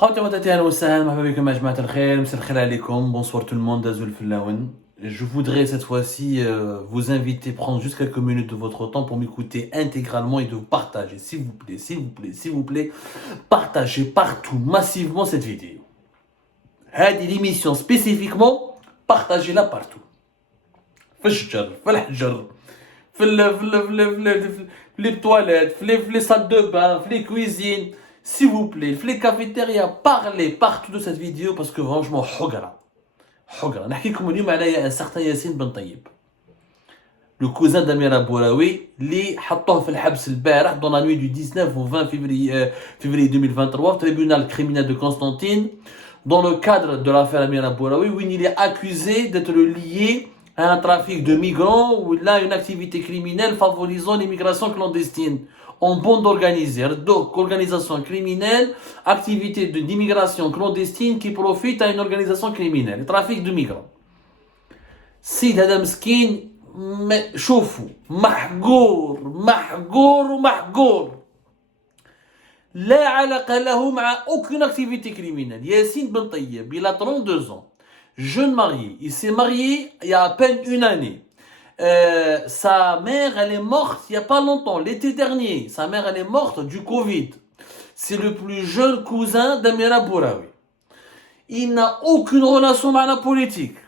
خوتي خواتاتي اهلا وسهلا مرحبا بكم يا جماعة الخير مساء الخير عليكم bonsoir tout le monde Azul Fillaouen. Je voudrais cette fois-ci vous inviter, prendre juste quelques minutes de votre temps pour m'écouter intégralement et de partager, s'il vous plaît, s'il vous plaît, s'il vous plaît, partagez partout, massivement cette vidéo. هذه l'émission spécifiquement, partagez-la partout. في الشجر، في الحجر، في les toilettes, في les salles de bain, في les cuisines. S'il vous plaît, les cafétérias, parlez partout de cette vidéo parce que franchement, حقرة. نحكيكم اليوم على un certain Yassine Ben Taïeb. Le cousin d'Amir Abouraoui, اللي حطوه في الحبس البارح dans la nuit du 19 au 20 février 2023 au tribunal criminel de Constantine dans le cadre de l'affaire Amir Abouraoui où il est accusé d'être lié à un trafic de migrants ou là une activité criminelle favorisant l'immigration clandestine en bande organisée. Donc, organisation criminelle, activité d'immigration clandestine qui profite à une organisation criminelle, trafic de migrants. سيد هذا مسكين شوفوا محقور لا علاقة له مع aucune activité criminelle. Yassine Ben Taïeb, il a 32 ans, jeune marié, il s'est marié il y a à peine une année. Sa mère, elle est morte il n'y a pas longtemps, l'été dernier. Sa mère, elle est morte du Covid. C'est le plus jeune cousin d'Amir Abouraoui. Il n'a aucune relation avec la politique,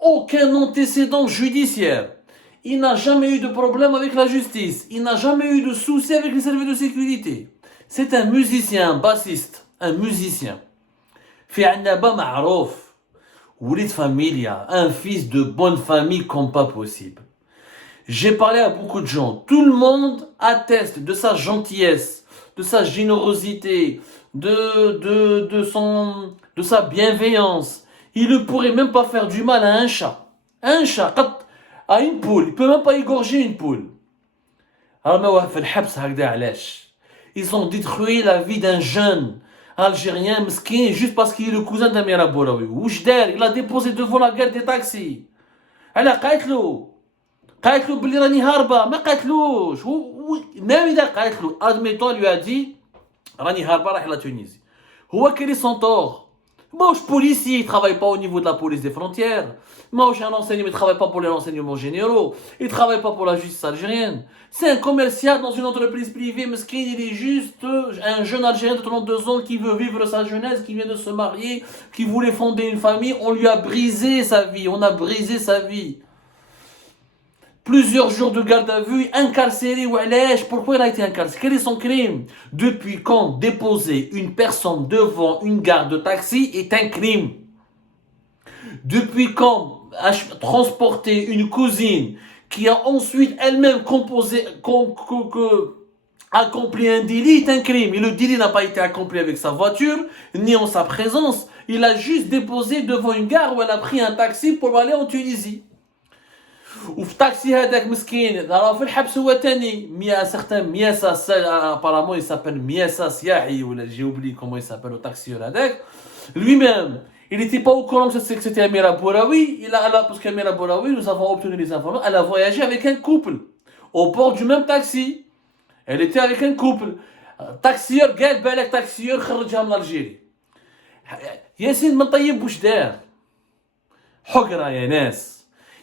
aucun antécédent judiciaire. Il n'a jamais eu de problème avec la justice. Il n'a jamais eu de soucis avec les services de sécurité. C'est un musicien, un bassiste, un musicien. في عندنا با معروف وليد فاميليا, un fils de bonne famille comme pas possible. J'ai parlé à beaucoup de gens. Tout le monde atteste de sa gentillesse, de sa générosité, de sa bienveillance. Il ne pourrait même pas faire du mal à un chat. Un chat, à une poule. Il ne peut même pas égorger une poule. Ils ont détruit la vie d'un jeune algérien mesquin juste parce qu'il est le cousin d'Amir Abouraoui. Il a déposé devant la gare des taxis. Elle a قالت له بلي راني هاربه ما قالتلوش même اذا قالت له admettons lui a dit راني هاربه رايح لا تونيزي هو quel est son tort ماهوش policier, il travaille pas au niveau de la police des frontières, ماهوش un enseignant, il travaille pas pour les renseignements généraux, il travaille pas pour la justice algérienne, c'est un commercial dans une entreprise privée mesquin, il est juste un jeune algérien de 32 ans qui veut vivre sa jeunesse, qui vient de se marier, qui voulait fonder une famille. On lui a brisé sa vie, on a brisé sa vie. Plusieurs jours de garde à vue, incarcéré. Pourquoi il a été incarcéré? Quel est son crime? Depuis quand déposer une personne devant une gare de taxi est un crime? Depuis quand transporter une cousine qui a ensuite elle-même accompli un délit est un crime? Et le délit n'a pas été accompli avec sa voiture, ni en sa présence. Il a juste déposé devant une gare où elle a pris un taxi pour aller en Tunisie. وفي التاكسي هذاك مسكين راه في الحبس هو تاني مياسا apparemment il s'appelle مياسا سياحي ولا j'ai oublié comment il s'appelle le taxieur هذاك lui-même il n'était pas au courant que c'était Amir Abouraoui. Parce qu'Amir Abouraoui, nous avons obtenu les informations, elle a voyagé avec un couple au bord du même taxi. Elle était avec un couple. taxieur قال بالك taxieur خرجها من الجيري. ياسين بن طيب واش دار؟ حقرة يا ناس.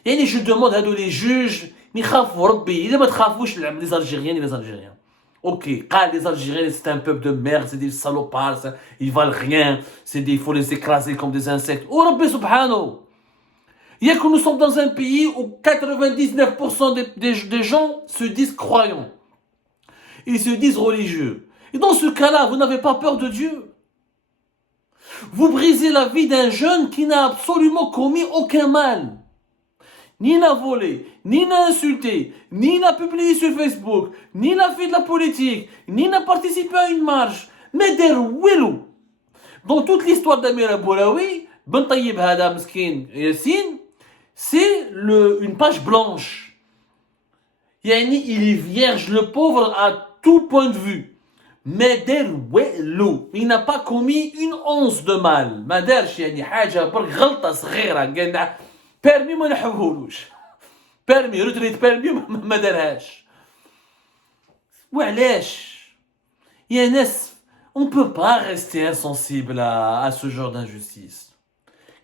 يعني je demande à tous les juges يخافوا ربي إذا ما تخافوش les Algériens et les Algériens. Ok, les Algériens c'est un peuple de merde, c'est des salopards, ils valent rien, il faut les écraser comme des insectes. Oh Rabbi subhanahu. Il y a que nous sommes dans un pays où 99% des gens se disent croyants. Ils se disent religieux. Et dans ce cas-là, vous n'avez pas peur de Dieu. Vous brisez la vie d'un jeune qui n'a absolument commis aucun mal. Ni n'a volé, ni n'a insulté, ni n'a publié sur Facebook, ni n'a fait de la politique, ni n'a participé à une marche. Mais Willow. Dans toute l'histoire d'Amir Abouraoui, Ben Taïeb Hada Meskin Yassine, c'est une page blanche. Yani, il est vierge, le pauvre, à tout point de vue. Mais Willow, il n'a pas commis une once de mal. ما دارش يعني حاجة برك غلطة صغيرة قال بيرمي ما نحبهولوش بيرمي ريتريت بيرمي ما دارهاش وعلاش يا ناس On ne peut pas rester insensible à ce genre d'injustice.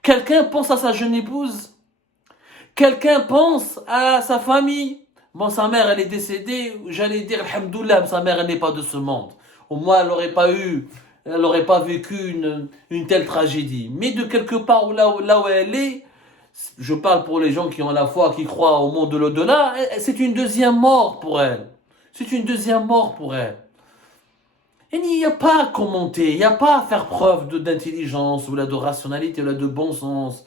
Quelqu'un pense à sa jeune épouse. Quelqu'un pense à sa famille. Bon, sa mère, elle est décédée. J'allais dire, alhamdoulilah, sa mère, elle n'est pas de ce monde. Au moins, elle n'aurait pas vécu une telle tragédie. Mais de quelque part là où elle est, je parle pour les gens qui ont la foi, qui croient au monde de l'au-delà, c'est une deuxième mort pour elle. C'est une deuxième mort pour elle. Et il n'y a pas à commenter, il n'y a pas à faire preuve d'intelligence, ou là de rationalité, ou là de bon sens.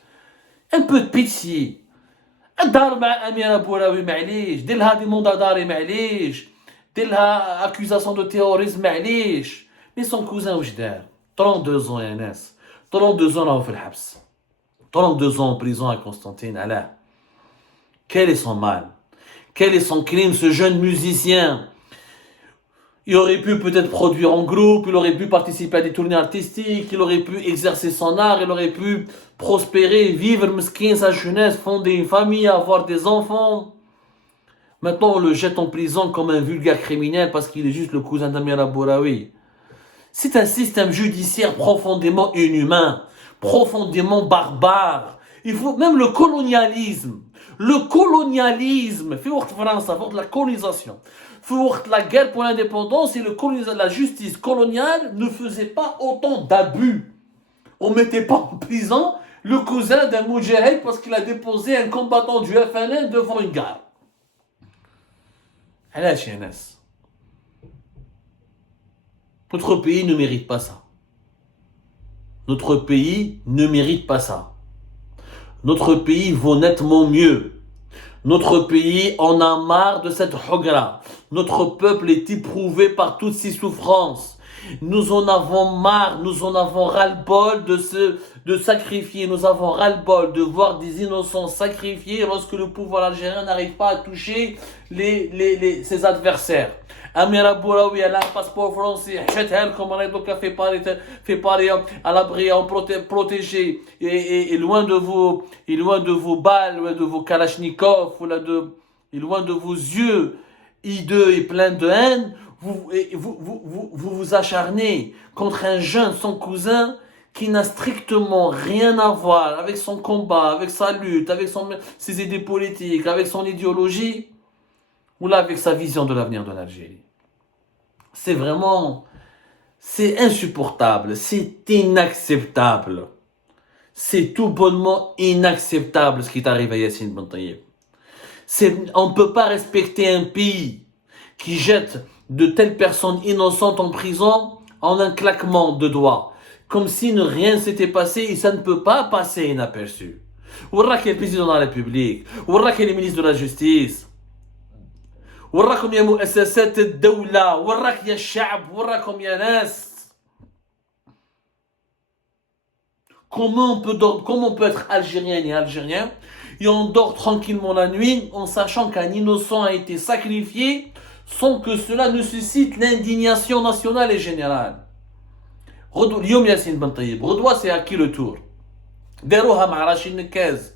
Un peu de pitié. الدار مع أميرة بوراوي معليش دير لها دي مندا داري معليش دير لها accusation de terrorisme معليش مي سون كوزان واش دار 32 ans يا ناس 32 ans راهو في الحبس 32 ans en prison à Constantine علاه quel est son mal quel est son crime ce jeune musicien. Il aurait pu peut-être produire en groupe, il aurait pu participer à des tournées artistiques, il aurait pu exercer son art, il aurait pu prospérer, vivre mesquin sa jeunesse, fonder une famille, avoir des enfants. Maintenant, on le jette en prison comme un vulgaire criminel parce qu'il est juste le cousin d'Amira Bouraoui. C'est un système judiciaire profondément inhumain, profondément barbare. Il faut même le colonialisme, fait France, avant la colonisation. La guerre pour l'indépendance et la justice coloniale ne faisait pas autant d'abus. On ne mettait pas en prison le cousin d'un moudjahid parce qu'il a déposé un combattant du FNL devant une gare. Notre pays ne mérite pas ça. Notre pays ne mérite pas ça. Notre pays vaut nettement mieux. Notre pays en a marre de cette hogra. Notre peuple est éprouvé par toutes ces souffrances. Nous en avons marre, nous en avons ras-le-bol de sacrifier. Nous avons ras-le-bol de voir des innocents sacrifiés lorsque le pouvoir algérien n'arrive pas à toucher ses adversaires. Amira Bouraoui, elle a un passeport français. Comme on a donc fait parler à l'abri, protégé et loin de vos balles, loin de vos kalachnikovs, loin de vos yeux hideux et pleins de haine. Vous acharnez contre un jeune, son cousin, qui n'a strictement rien à voir avec son combat, avec sa lutte, avec ses idées politiques, avec son idéologie, ou là avec sa vision de l'avenir de l'Algérie. C'est insupportable, c'est inacceptable. C'est tout bonnement inacceptable ce qui t'arrive à Yassine Bentayeb. On ne peut pas respecter un pays qui jette de telles personnes innocentes en prison en un claquement de doigts, comme si rien ne s'était passé et ça ne peut pas passer inaperçu. وراك يا président de la République, وراك يا ministre de la Justice, وراكم يا مؤسسات الدولة, وراك يا الشعب, وراكم يا ناس. Comment on peut être algérien et algérien et on dort tranquillement la nuit en sachant qu'un innocent a été sacrifié sans que cela ne suscite l'indignation nationale et générale. اليوم ياسين بن طيب غدوة c'est à qui le tour داروها مع رشيد نكاز.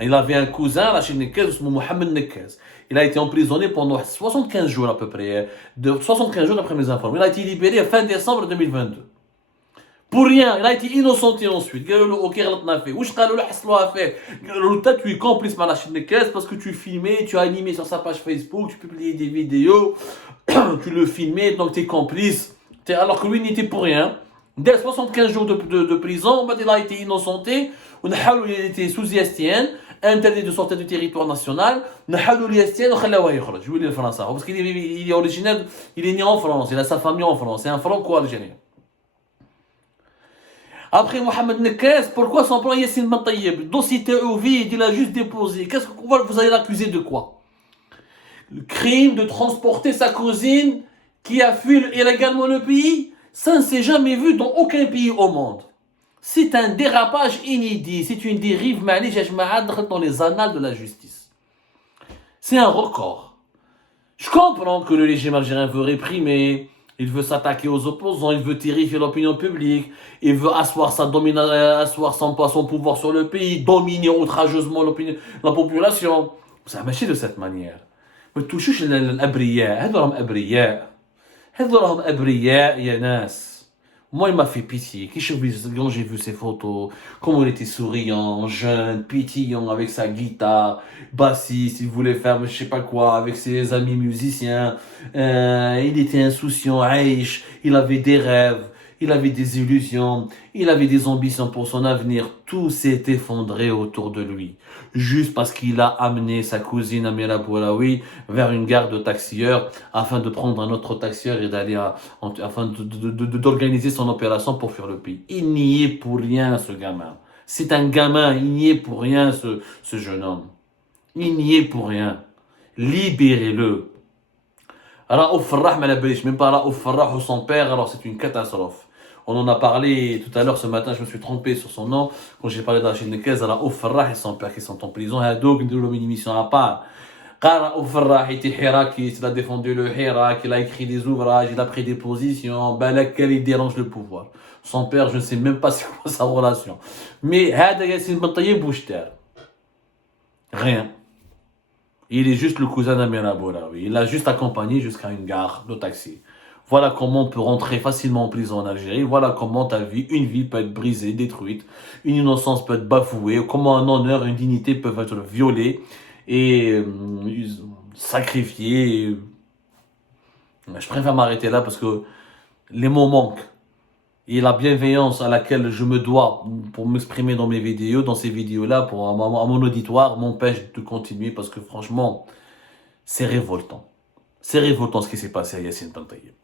Il avait un cousin, Rachid Nekez, اسمه Mohamed Nekez. Il a été emprisonné pendant 75 jours à peu près, 75 jours d'après mes informations. Il a été libéré fin décembre 2022. Pour rien, il a été innocenté ensuite. قالوا له اوكي غلطنا فيه. واش قالوا له حصلوها فيه؟ قالوا له tu es complice مع Rachid Nekez parce que tu filmais, tu as animé sur sa page Facebook, tu publiais des vidéos, tu le filmais, donc tu es complice. Alors que lui n'était pour rien. Dès 75 jours de prison, il a été innocenté. Il était sous ISTN, interdit de sortir du territoire national. Parce qu'il est originaire, il est né en France, il a sa famille en France, c'est un franco-algérien. Après Mohamed Nekes, pourquoi son plan Yassine Ben Taïeb? Dossier vide, il a juste déposé. Qu'est-ce que vous allez l'accuser de quoi? Le crime de transporter sa cousine qui a fui illégalement le pays? Ça ne s'est jamais vu dans aucun pays au monde. C'est un dérapage inédit, c'est une dérive dans les annales de la justice. C'est un record. Je comprends que le régime algérien veut réprimer, il veut s'attaquer aux opposants, il veut terrifier l'opinion publique, il veut asseoir son pouvoir sur le pays, dominer outrageusement la population. Ça marche de cette manière. Mais touchez l'abria, هذول أبرياء يا ناس. Moi, il m'a fait pitié. Quand j'ai vu ses photos, comment il était souriant, jeune, pétillant, avec sa guitare, bassiste, il voulait faire je sais pas quoi, avec ses amis musiciens. Il était insouciant, aïch, il avait des rêves, il avait des illusions, il avait des ambitions pour son avenir. Tout s'est effondré autour de lui. Juste parce qu'il a amené sa cousine Amira Boulaoui vers une gare de taxieurs afin de prendre un autre taxieur et d'aller afin d'organiser son opération pour fuir le pays. Il n'y est pour rien, ce gamin. C'est un gamin, il n'y est pour rien, ce jeune homme. Il n'y est pour rien. Libérez-le. Raouf Farrah, même pas Raouf Farrah ou son père, alors c'est une catastrophe. On en a parlé tout à l'heure ce matin, je me suis trompé sur son nom, quand j'ai parlé d'Achille Nekez, Raouf Farrah et son père qui sont en prison, Hadouk, de une émission à part. Raouf Farrah était Hirakiste, il a défendu le Hirak, il a écrit des ouvrages, il a pris des positions, Balak, il dérange le pouvoir. Son père, je ne sais même pas c'est quoi sa relation. Mais Hada Yassine Ben Taïeb bouge terre. Rien. Il est juste le cousin d'Amira Boulaoui. Il l'a juste accompagné jusqu'à une gare de taxi. Voilà comment on peut rentrer facilement en prison en Algérie. Voilà comment une vie peut être brisée, détruite. Une innocence peut être bafouée. Comment un honneur, une dignité peuvent être violés et sacrifiés. Je préfère m'arrêter là parce que les mots manquent. Et la bienveillance à laquelle je me dois pour m'exprimer dans mes vidéos, dans ces vidéos-là, à mon auditoire, m'empêche de continuer parce que franchement, c'est révoltant. C'est révoltant ce qui s'est passé à Yassine Ben Taïeb.